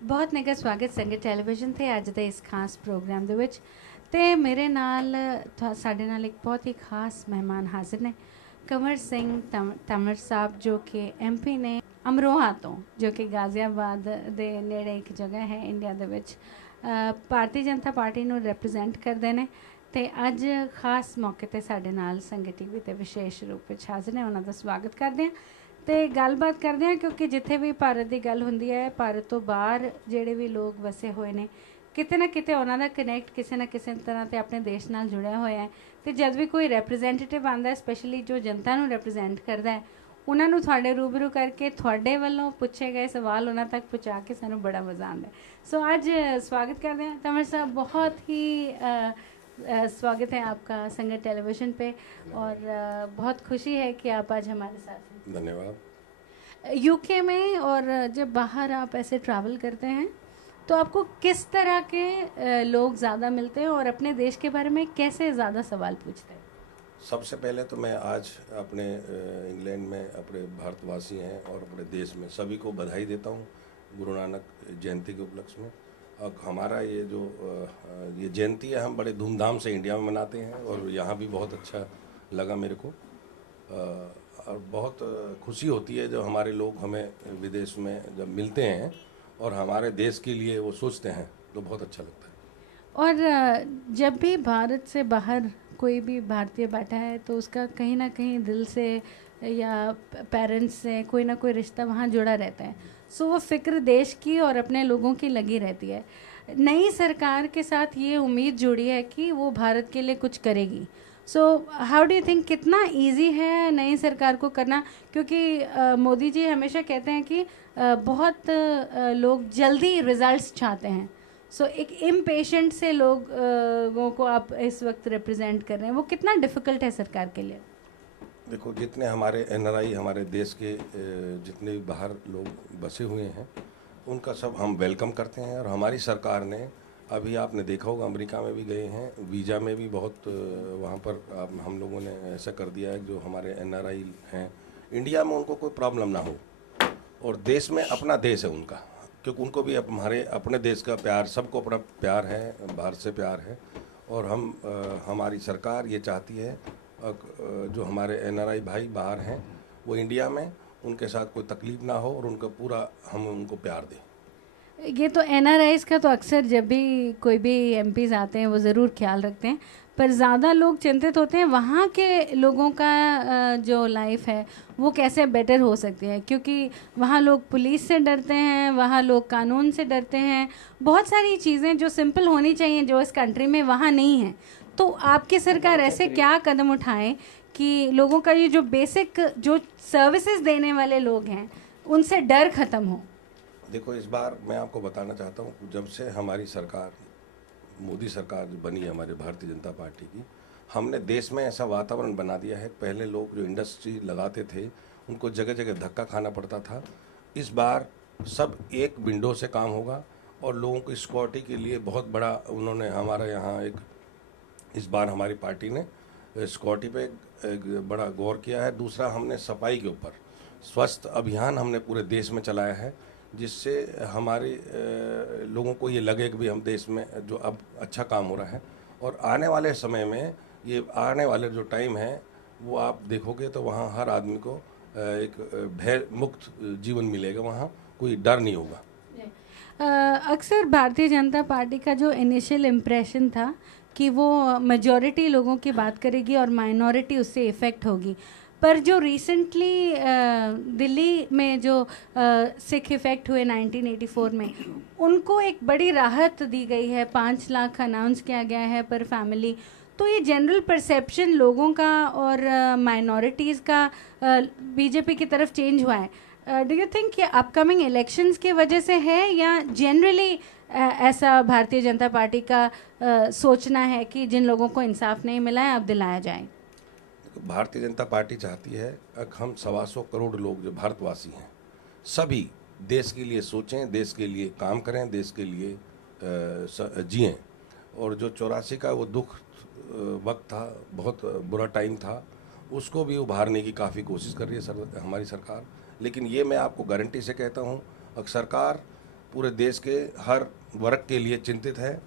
बहुत निघा स्वागत संगत ਟੈਲੀਵਿਜ਼ਨ ਤੇ ਅੱਜ ਦੇ ਇਸ ਖਾਸ ਪ੍ਰੋਗਰਾਮ ਦੇ ਵਿੱਚ ਤੇ ਮੇਰੇ ਨਾਲ ਸਾਡੇ ਨਾਲ ਇੱਕ ਬਹੁਤ ਹੀ ਖਾਸ ਮਹਿਮਾਨ ਹਾਜ਼ਰ ਨੇ कंवर सिंह तंवर साहब जो कि MP ने अमरोहा तो जो कि गाजियाबाद ਦੇ ਨੇੜੇ ਇੱਕ ਜਗ੍ਹਾ ਹੈ ਇੰਡੀਆ ਦੇ ਵਿੱਚ ਭਾਰਤੀ ਜਨਤਾ ਪਾਰਟੀ ਨੂੰ ਰਿਪਰੈਜ਼ੈਂਟ ਕਰਦੇ ਨੇ ਤੇ ਅੱਜ ਖਾਸ ਮੌਕੇ ਤੇ ਸਾਡੇ ਨਾਲ ਸੰਗਤ ਟੀਵੀ ਤੇ ਵਿਸ਼ੇਸ਼ ਰੂਪ ਵਿੱਚ ਹਾਜ਼ਰ ਨੇ। ਉਹਨਾਂ ਦਾ ਸਵਾਗਤ ਕਰਦੇ ਹਾਂ ਤੇ ਗੱਲਬਾਤ ਕਰਦੇ ਹਾਂ ਕਿਉਂਕਿ ਜਿੱਥੇ ਵੀ ਭਾਰਤ ਦੀ ਗੱਲ ਹੁੰਦੀ ਹੈ ਭਾਰਤ ਤੋਂ ਬਾਹਰ ਜਿਹੜੇ ਵੀ ਲੋਕ ਵਸੇ ਹੋਏ ਨੇ ਕਿਤੇ ਨਾ ਕਿਤੇ ਉਹਨਾਂ ਦਾ ਕਨੈਕਟ ਕਿਸੇ ਨਾ ਕਿਸੇ ਤਰ੍ਹਾਂ ਤੇ ਆਪਣੇ ਦੇਸ਼ ਨਾਲ ਜੁੜਿਆ ਹੋਇਆ ਹੈ ਤੇ ਜਦ ਵੀ ਕੋਈ ਰਿਪਰੈਜ਼ੈਂਟੇਟਿਵ ਆਉਂਦਾ ਸਪੈਸ਼ਲੀ ਜੋ ਜਨਤਾ ਨੂੰ ਰਿਪਰੈਜ਼ੈਂਟ ਕਰਦਾ ਹੈ ਉਹਨਾਂ ਨੂੰ ਤੁਹਾਡੇ ਰੂਬਰੂ ਕਰਕੇ ਤੁਹਾਡੇ ਵੱਲੋਂ ਪੁੱਛੇ ਗਏ ਸਵਾਲ ਉਹਨਾਂ ਤੱਕ ਪਹੁੰਚਾ ਕੇ ਸਾਨੂੰ ਬੜਾ ਮਜ਼ਾ ਆਉਂਦਾ ਹੈ। सो आज स्वागत करते हैं तंवर साहब, बहुत ही स्वागत है आपका संगत टेलीविज़न पे और बहुत खुशी है कि आप आज हमारे साथ हैं। धन्यवाद। यूके में और जब बाहर आप ऐसे ट्रैवल करते हैं तो आपको किस तरह के लोग ज़्यादा मिलते हैं और अपने देश के बारे में कैसे ज़्यादा सवाल पूछते हैं? सबसे पहले तो मैं आज अपने इंग्लैंड में अपने भारतवासी हैं और अपने देश में सभी को बधाई देता हूँ गुरु नानक जयंती के उपलक्ष्य में। और हमारा ये जो ये जयंती है हम बड़े धूमधाम से इंडिया में मनाते हैं और यहाँ भी बहुत अच्छा लगा मेरे को और बहुत खुशी होती है जब हमारे लोग हमें विदेश में जब मिलते हैं और हमारे देश के लिए वो सोचते हैं तो बहुत अच्छा लगता है। और जब भी भारत से बाहर कोई भी भारतीय बैठा है तो उसका कहीं ना कहीं दिल से या पेरेंट्स से कोई ना कोई रिश्ता वहाँ जुड़ा रहता है। सो वो फ़िक्र देश की और अपने लोगों की लगी रहती है। नई सरकार के साथ ये उम्मीद जुड़ी है कि वो भारत के लिए कुछ करेगी। So how do you think कितना इजी है नई सरकार को करना, क्योंकि मोदी जी हमेशा कहते हैं कि बहुत लोग जल्दी रिजल्ट्स चाहते हैं। सो एक इम्पेशेंट से लोगों को आप इस वक्त रिप्रेजेंट कर रहे हैं, वो कितना डिफ़िकल्ट है सरकार के लिए? देखो जितने हमारे NRI हमारे देश के जितने भी बाहर लोग बसे हुए हैं उनका सब हम वेलकम करते हैं। और हमारी सरकार ने अभी आपने देखा होगा अमेरिका में भी गए हैं, वीज़ा में भी बहुत वहाँ पर हम लोगों ने ऐसा कर दिया है जो हमारे NRI हैं इंडिया में उनको कोई प्रॉब्लम ना हो और देश में अपना देश है उनका, क्योंकि उनको भी हमारे अपने देश का प्यार, सबको अपना प्यार है, भारत से प्यार है। और हमारी सरकार ये चाहती है जो हमारे NRI भाई बाहर हैं वो इंडिया में उनके साथ कोई तकलीफ़ ना हो और उनका पूरा हम उनको प्यार दें। ये तो NRIs का तो अक्सर जब भी कोई भी MPs आते हैं वो ज़रूर ख्याल रखते हैं, पर ज़्यादा लोग चिंतित होते हैं वहाँ के लोगों का जो लाइफ है वो कैसे बेटर हो सकती है, क्योंकि वहाँ लोग पुलिस से डरते हैं, वहाँ लोग कानून से डरते हैं, बहुत सारी चीज़ें जो सिंपल होनी चाहिए जो इस कंट्री में वहाँ नहीं है। तो आपकी सरकार ऐसे क्या कदम उठाए कि लोगों का ये जो बेसिक जो सर्विसेज देने वाले लोग हैं उनसे डर ख़त्म हो? देखो इस बार मैं आपको बताना चाहता हूँ जब से हमारी सरकार मोदी सरकार जो बनी है हमारे भारतीय जनता पार्टी की, हमने देश में ऐसा वातावरण बना दिया है। पहले लोग जो इंडस्ट्री लगाते थे उनको जगह जगह धक्का खाना पड़ता था। इस बार सब एक विंडो से काम होगा और लोगों की सिक्योरिटी के लिए बहुत बड़ा उन्होंने हमारा यहाँ इस बार हमारी पार्टी ने सिक्योरिटी पे एक बड़ा गौर किया है। दूसरा हमने सफाई के ऊपर स्वच्छ अभियान हमने पूरे देश में चलाया है, जिससे हमारे लोगों को ये लगे कि भी हम देश में जो अब अच्छा काम हो रहा है। और आने वाले समय में ये आने वाले जो टाइम है वो आप देखोगे तो वहाँ हर आदमी को एक भय मुक्त जीवन मिलेगा, वहाँ कोई डर नहीं होगा। अक्सर भारतीय जनता पार्टी का जो इनिशियल इम्प्रेशन था कि वो मेजॉरिटी लोगों की बात करेगी और माइनॉरिटी उससे इफ़ेक्ट होगी, पर जो रिसेंटली दिल्ली में जो सिख इफ़ेक्ट हुए 1984 में उनको एक बड़ी राहत दी गई है, 5 लाख अनाउंस किया गया है पर फैमिली। तो ये जनरल परसेप्शन लोगों का और माइनॉरिटीज़ का बीजेपी की तरफ चेंज हुआ है। डू यू थिंक कि अपकमिंग इलेक्शंस की वजह से है या जनरली ऐसा भारतीय जनता पार्टी का सोचना है कि जिन लोगों को इंसाफ नहीं मिला है अब दिलाया जाए? भारतीय जनता पार्टी चाहती है कि हम 125 करोड़ लोग जो भारतवासी हैं सभी देश के लिए सोचें, देश के लिए काम करें, देश के लिए जिएं। और जो 84 का वो दुख वक्त था, बहुत बुरा टाइम था, उसको भी उभारने की काफ़ी कोशिश कर रही है हमारी सरकार। लेकिन ये मैं आपको गारंटी से कहता हूँ, सरकार पूरे देश के हर वर्ग के लिए चिंतित है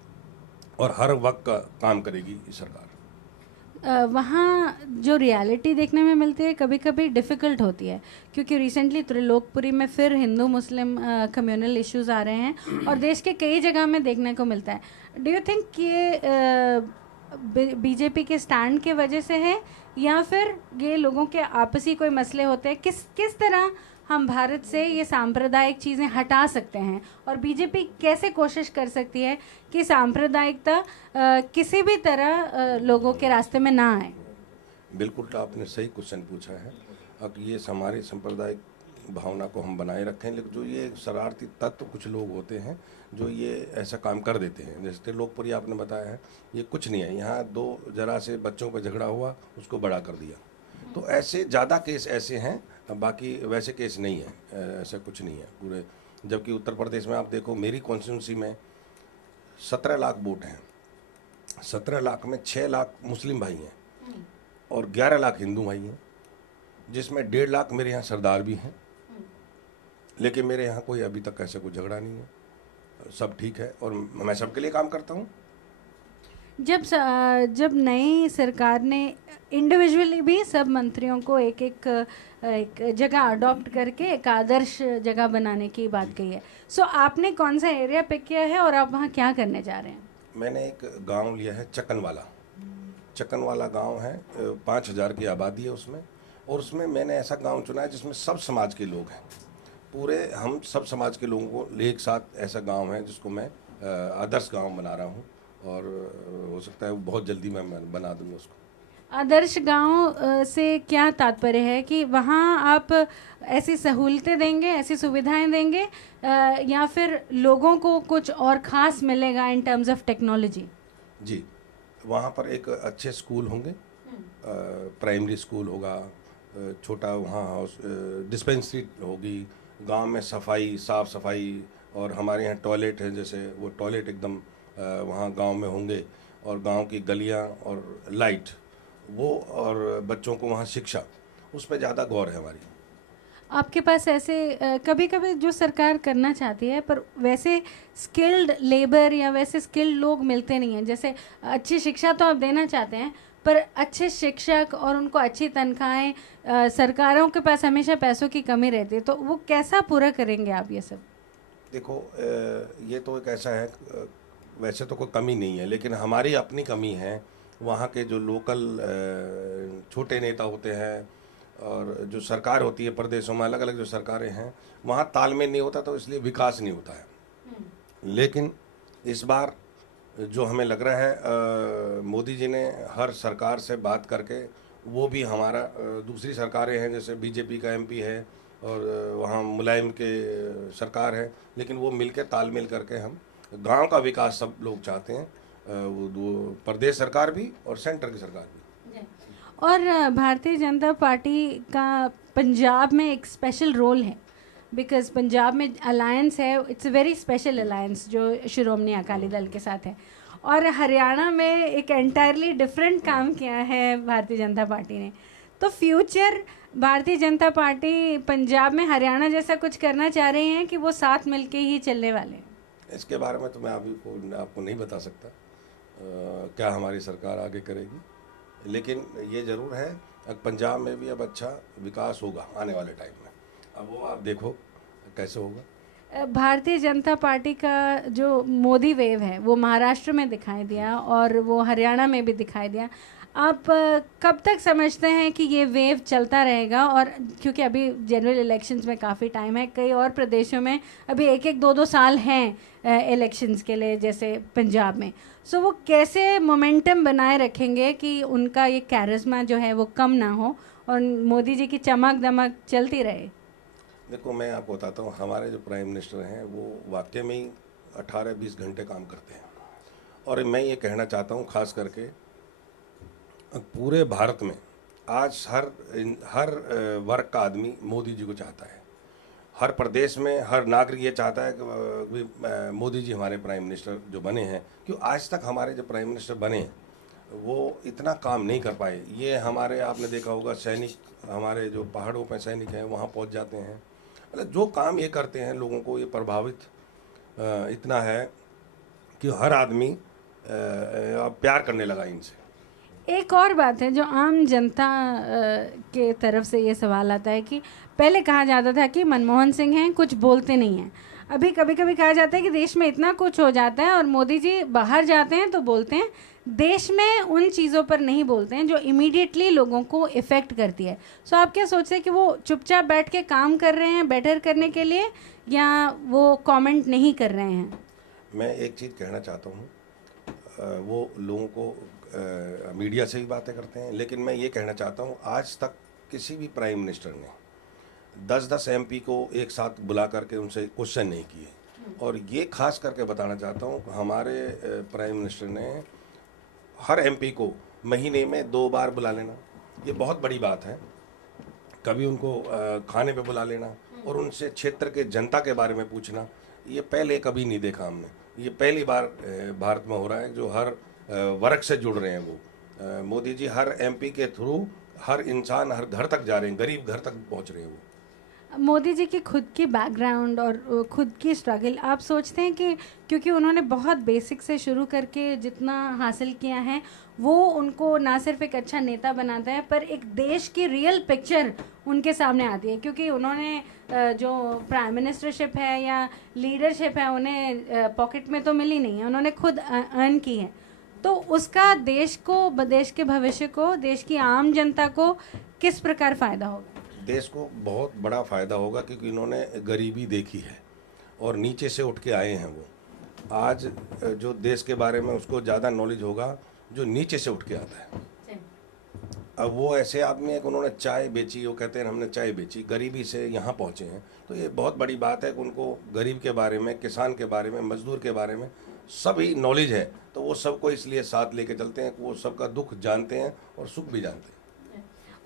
और हर वक्त का काम करेगी ये सरकार। वहाँ जो रियलिटी देखने में मिलती है कभी कभी डिफ़िकल्ट होती है, क्योंकि रिसेंटली त्रिलोकपुरी में फिर हिंदू मुस्लिम कम्युनल इश्यूज आ रहे हैं और देश के कई जगह में देखने को मिलता है। डू यू थिंक ये बीजेपी के स्टैंड के वजह से है या फिर ये लोगों के आपसी कोई मसले होते हैं? किस तरह हम भारत से ये सांप्रदायिक चीज़ें हटा सकते हैं और बीजेपी कैसे कोशिश कर सकती है कि सांप्रदायिकता किसी भी तरह लोगों के रास्ते में ना आए? बिल्कुल आपने सही क्वेश्चन पूछा है। अब ये हमारी सांप्रदायिक भावना को हम बनाए रखें, लेकिन जो ये शरारती तत्व कुछ लोग होते हैं जो ये ऐसा काम कर देते हैं, जैसे त्रिलोकपुरी आपने बताया है, ये कुछ नहीं है। यहाँ दो जरा से बच्चों पर झगड़ा हुआ, उसको बड़ा कर दिया। तो ऐसे ज़्यादा केस ऐसे हैं, बाकी वैसे केस नहीं है, ऐसा कुछ नहीं है पूरे। जबकि उत्तर प्रदेश में आप देखो, मेरी कॉन्स्टिट्यूंसी में 17 लाख वोट हैं, 17 लाख में 6 लाख मुस्लिम भाई हैं और 11 लाख हिंदू भाई हैं, जिसमें 1.5 लाख मेरे यहाँ सरदार भी हैं। लेकिन मेरे यहाँ कोई अभी तक ऐसा कोई झगड़ा नहीं है, सब ठीक है और मैं सबके लिए काम करता हूँ। जब नई सरकार ने इंडिविजुअली भी सब मंत्रियों को एक जगह अडॉप्ट करके एक आदर्श जगह बनाने की बात कही है, सो आपने कौन सा एरिया पिक किया है और आप वहाँ क्या करने जा रहे हैं? मैंने एक गांव लिया है चक्कनवाला। चक्कनवाला गांव है, 5,000 की आबादी है उसमें, और उसमें मैंने ऐसा गांव चुना है जिसमें सब समाज के लोग हैं। पूरे हम सब समाज के लोगों को एक साथ ऐसा गांव है जिसको मैं आदर्श गांव बना रहा हूं, और हो सकता है वो बहुत जल्दी मैं बना दूंगा उसको। आदर्श गांव से क्या तात्पर्य है कि वहाँ आप ऐसी सहूलतें देंगे, ऐसी सुविधाएं देंगे, या फिर लोगों को कुछ और ख़ास मिलेगा इन टर्म्स ऑफ टेक्नोलॉजी? जी, वहाँ पर एक अच्छे स्कूल होंगे, प्राइमरी स्कूल होगा, छोटा वहाँ हाउस डिस्पेंसरी होगी, गांव में सफाई, साफ़ सफाई, और हमारे यहाँ टॉयलेट है, जैसे वो टॉयलेट एकदम वहाँ गांव में होंगे, और गांव की गलियाँ और लाइट वो, और बच्चों को वहाँ शिक्षा, उस पर ज़्यादा गौर है हमारी। आपके पास ऐसे कभी कभी जो सरकार करना चाहती है पर वैसे स्किल्ड लेबर या वैसे स्किल्ड लोग मिलते नहीं हैं, जैसे अच्छी शिक्षा तो आप देना चाहते हैं पर अच्छे शिक्षक और उनको अच्छी तनख्वाहें, सरकारों के पास हमेशा पैसों की कमी रहती है, तो वो कैसा पूरा करेंगे आप ये सब? देखो, ये तो एक ऐसा है, वैसे तो कोई कमी नहीं है, लेकिन हमारी अपनी कमी है। वहाँ के जो लोकल छोटे नेता होते हैं और जो सरकार होती है प्रदेशों में, अलग अलग जो सरकारें हैं, वहाँ तालमेल नहीं होता, तो इसलिए विकास नहीं होता है। लेकिन इस बार जो हमें लग रहा है, मोदी जी ने हर सरकार से बात करके, वो भी हमारा दूसरी सरकारें हैं, जैसे बीजेपी का एमपी है और वहाँ मुलायम के सरकार है, लेकिन वो मिलकर तालमेल करके हम गांव का विकास सब लोग चाहते हैं, वो प्रदेश सरकार भी और सेंटर की सरकार भी। और भारतीय जनता पार्टी का पंजाब में एक स्पेशल रोल है, बिकॉज पंजाब में अलायंस है, it's a very special alliance जो श्रोमणी अकाली दल के साथ है, और हरियाणा में एक एंटायरली डिफरेंट काम किया है भारतीय जनता पार्टी ने। तो फ्यूचर भारतीय जनता पार्टी पंजाब में हरियाणा जैसा कुछ करना चाह रही हैं कि वो साथ मिलके ही चलने वाले हैं? इसके बारे में तो मैं अभी आपको नहीं बता सकता क्या हमारी सरकार आगे करेगी, लेकिन ये ज़रूर है पंजाब में भी अब अच्छा विकास होगा आने वाले टाइम में। अब वो आप देखो कैसे होगा। भारतीय जनता पार्टी का जो मोदी वेव है वो महाराष्ट्र में दिखाई दिया और वो हरियाणा में भी दिखाई दिया। आप कब तक समझते हैं कि ये वेव चलता रहेगा? और क्योंकि अभी जनरल इलेक्शंस में काफ़ी टाइम है, कई और प्रदेशों में अभी 1-2 साल हैं इलेक्शंस के लिए, जैसे पंजाब में, सो वो कैसे मोमेंटम बनाए रखेंगे कि उनका ये कैरिस्मा जो है वो कम ना हो और मोदी जी की चमक दमक चलती रहे? देखो, मैं आपको बताता हूँ, हमारे जो प्राइम मिनिस्टर हैं वो वाकई में ही 18-20 घंटे काम करते हैं, और मैं ये कहना चाहता हूँ खास करके पूरे भारत में आज हर वर्ग का आदमी मोदी जी को चाहता है। हर प्रदेश में हर नागरिक ये चाहता है कि मोदी जी हमारे प्राइम मिनिस्टर जो बने हैं, क्यों आज तक हमारे जो प्राइम मिनिस्टर बने हैं वो इतना काम नहीं कर पाए। ये हमारे, आपने देखा होगा, सैनिक, हमारे जो पहाड़ों पर सैनिक हैं वहाँ पहुँच जाते हैं, मतलब जो काम ये करते हैं लोगों को ये प्रभावित इतना है कि हर आदमी अब प्यार करने लगा इनसे। एक और बात है जो आम जनता के तरफ से ये सवाल आता है कि पहले कहा जाता था कि मनमोहन सिंह हैं, कुछ बोलते नहीं हैं। अभी कभी कभी कहा जाता है कि देश में इतना कुछ हो जाता है और मोदी जी बाहर जाते हैं तो बोलते हैं, देश में उन चीज़ों पर नहीं बोलते हैं जो इमीडिएटली लोगों को इफ़ेक्ट करती है। सो आप क्या सोचते हैं कि वो चुपचाप बैठ के काम कर रहे हैं बेटर करने के लिए, या वो कमेंट नहीं कर रहे हैं? मैं एक चीज़ कहना चाहता हूँ, वो लोगों को मीडिया से भी बातें करते हैं, लेकिन मैं ये कहना चाहता हूँ आज तक किसी भी प्राइम मिनिस्टर ने 10-10 एमपी को एक साथ बुला करके उनसे क्वेश्चन नहीं किए। और ये खास करके बताना चाहता हूँ, हमारे प्राइम मिनिस्टर ने हर एमपी को महीने में 2 बार बुला लेना, ये बहुत बड़ी बात है। कभी उनको खाने पे बुला लेना और उनसे क्षेत्र के जनता के बारे में पूछना, ये पहले कभी नहीं देखा हमने। ये पहली बार भारत में हो रहा है जो हर वर्ग से जुड़ रहे हैं वो। मोदी जी हर एमपी के थ्रू हर इंसान हर घर तक जा रहे हैं, गरीब घर तक पहुंच रहे हैं वो। मोदी जी की खुद की बैकग्राउंड और खुद की स्ट्रगल, आप सोचते हैं कि क्योंकि उन्होंने बहुत बेसिक से शुरू करके जितना हासिल किया है वो उनको ना सिर्फ एक अच्छा नेता बनाता है पर एक देश की रियल पिक्चर उनके सामने आती है, क्योंकि उन्होंने जो प्राइम मिनिस्टरशिप है या लीडरशिप है उन्हें पॉकेट में तो मिली नहीं है, उन्होंने खुद अर्न की है। तो उसका देश को, देश के भविष्य को, देश की आम जनता को किस प्रकार फ़ायदा होगा? देश को बहुत बड़ा फ़ायदा होगा, क्योंकि इन्होंने गरीबी देखी है और नीचे से उठ के आए हैं वो। आज जो देश के बारे में उसको ज़्यादा नॉलेज होगा जो नीचे से उठ के आता है। अब वो ऐसे आदमी है कि उन्होंने चाय बेची, वो कहते हैं हमने चाय बेची, गरीबी से यहाँ पहुँचे हैं। तो ये बहुत बड़ी बात है कि उनको गरीब के बारे में, किसान के बारे में, मजदूर के बारे में सभी नॉलेज है। तो वो सबको इसलिए साथ लेके चलते हैं कि वो सबका दुख जानते हैं और सुख भी जानते हैं।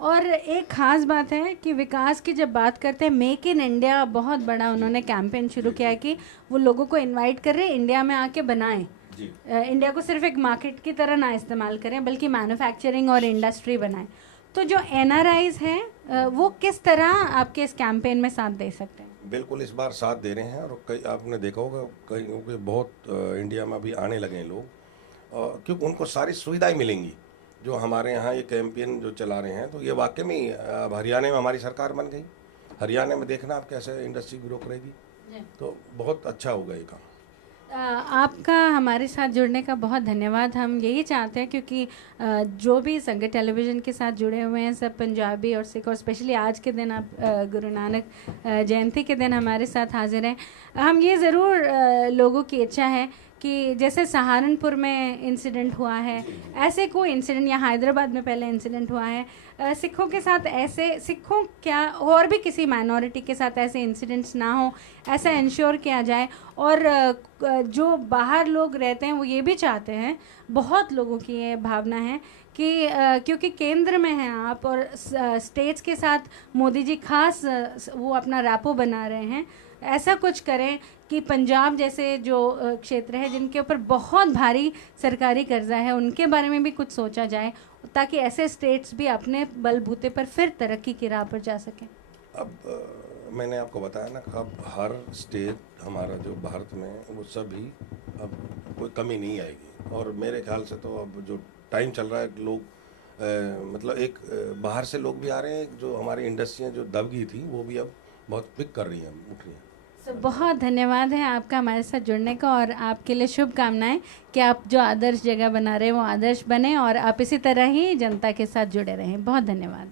और एक ख़ास बात है कि विकास की जब बात करते हैं, मेक इन इंडिया बहुत बड़ा उन्होंने कैंपेन शुरू किया है कि वो लोगों को इनवाइट कर रहे हैं इंडिया में आके बनाएं। इंडिया को सिर्फ एक मार्केट की तरह ना इस्तेमाल करें बल्कि मैन्युफैक्चरिंग और इंडस्ट्री बनाएं। तो जो एनआरआईज हैं वो किस तरह आपके इस कैंपेन में साथ दे सकते हैं? बिल्कुल इस बार साथ दे रहे हैं। और कई आपने देखा होगा कई बहुत इंडिया में अभी आने लगे हैं लोग, क्योंकि उनको सारी सुविधाएं मिलेंगी जो हमारे यहाँ ये कैंपेन जो चला रहे हैं। तो ये वाकई में अब हरियाणा में हमारी सरकार बन गई, हरियाणा में देखना आप कैसे इंडस्ट्री ग्रो करेगी, तो बहुत अच्छा होगा ये काम। आपका हमारे साथ जुड़ने का बहुत धन्यवाद। हम यही चाहते हैं क्योंकि जो भी संगत टेलीविज़न के साथ जुड़े हुए हैं सब पंजाबी और सिख, और स्पेशली आज के दिन आप गुरु नानक जयंती के दिन हमारे साथ हाजिर हैं। हम ये ज़रूर लोगों की इच्छा है कि जैसे सहारनपुर में इंसिडेंट हुआ है, ऐसे कोई इंसिडेंट, या हैदराबाद में पहले इंसिडेंट हुआ है, सिखों के साथ ऐसे, सिखों क्या और भी किसी माइनॉरिटी के साथ ऐसे इंसिडेंट्स ना हो, ऐसा इंश्योर किया जाए। और जो बाहर लोग रहते हैं वो ये भी चाहते हैं, बहुत लोगों की ये भावना है कि क्योंकि केंद्र में हैं आप और स्टेट्स के साथ मोदी जी खास वो अपना रैपो बना रहे हैं, ऐसा कुछ करें कि पंजाब जैसे जो क्षेत्र है जिनके ऊपर बहुत भारी सरकारी कर्जा है उनके बारे में भी कुछ सोचा जाए, ताकि ऐसे स्टेट्स भी अपने बलबूते पर फिर तरक्की की राह पर जा सकें। अब मैंने आपको बताया ना, अब हर स्टेट हमारा जो भारत में वो सभी, अब कोई कमी नहीं आएगी। और मेरे ख्याल से तो अब जो टाइम चल रहा है, लोग मतलब एक बाहर से लोग भी आ रहे हैं, जो हमारी इंडस्ट्रियाँ जो दब गई थी वो भी अब बहुत पिक कर रही हैं, उठ रही हैं। बहुत धन्यवाद है आपका हमारे साथ जुड़ने का, और आपके लिए शुभकामनाएं कि आप जो आदर्श जगह बना रहे हैं वो आदर्श बने और आप इसी तरह ही जनता के साथ जुड़े रहें। बहुत धन्यवाद।